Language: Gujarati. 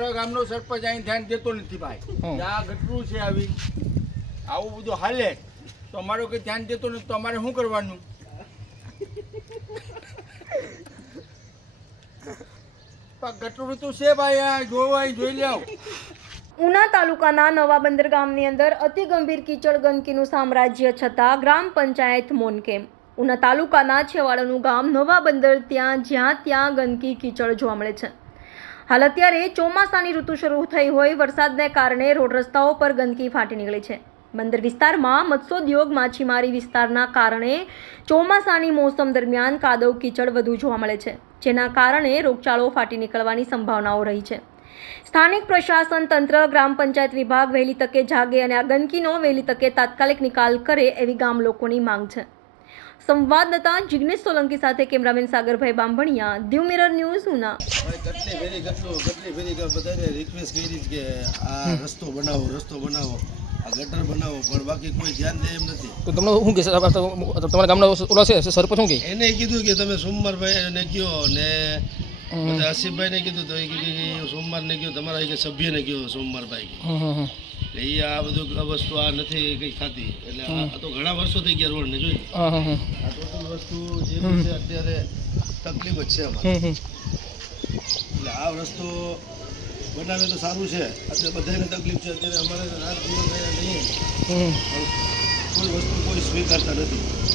ગામનો સરપંચ અહીં ધ્યાન દેતો નથી ભાઈ. આ ગટરું છે આવી. આવું બધું હાલે. તો અમારો કઈ ધ્યાન દેતો નથી તો અમારે શું કરવાનું? ગટરું તો છે ભાઈ આ જોવાય જોઈ લ્યો. ઉના તાલુકાના નવા બંદર ગામની અંદર અતિ ગંભીર કીચડ ગંદકીનું સામ્રાજ્ય છતાં ગ્રામ પંચાયત મોનકેમ ઉના તાલુકાના છેવાડાનું ગામ નવા બંદર ત્યાં જ્યાં ત્યાં ગંદકી કીચડ જોવા મળે છે. હાલ અત્યારે ચોમાસાની ઋતુ શરૂ થઈ હોય વરસાદને કારણે રોડ રસ્તાઓ પર ગંદકી ફાટી નીકળી છે. બંદર વિસ્તારમાં મત્સ્યોદ્યોગ માછીમારી વિસ્તારના કારણે ચોમાસાની મોસમ દરમિયાન કાદવ કીચડ વધુ જોવા મળે છે, જેના કારણે રોગચાળો ફાટી નીકળવાની સંભાવનાઓ રહી છે. સ્થાનિક પ્રશાસન તંત્ર, ગ્રામ પંચાયત વિભાગ વહેલી તકે જાગે અને આ ગંદકીનો વહેલી તકે તાત્કાલિક નિકાલ કરે એવી ગામ લોકોની માંગ છે. સંવાદદાતા જિગ્નેશ સોલંકી સાથે cameraman Sagarbhai Bambhaniya Diu mirror news Una. કેટલી ફેરી કેટલું કેટલી ફેરી બધાને રિક્વેસ્ટ કરી કે આ રસ્તો બનાવો રસ્તો બનાવો આ ગટર બનાવો પણ બાકી કોઈ ધ્યાન દે એમ નથી. તો તમને શું કે તમારા ગામના ઓલા છે? સરપંચ શું એને કીધું કે તમે સોમવારભાઈ ને કયો ને બધા આસિફભાઈને કીધું તો એ કે સોમવારને કયો તમારા સભ્ય ને કયો સોમવારભાઈ એ આ બધું વસ્તુ આ નથી કઈ ખાતી એટલે આ તો ઘણા વર્ષો થઈ ગયા રોડ ને જોઈ આ ટોટલ વસ્તુ જે છે અત્યારે તકલીફ જ છે અમારે. એટલે આ વસ્તુ બનાવે તો સારું છે. અત્યારે બધાને તકલીફ છે. અત્યારે અમારે રાત દિવસ નહીં. કોઈ વસ્તુ કોઈ સ્વીકારતા નથી.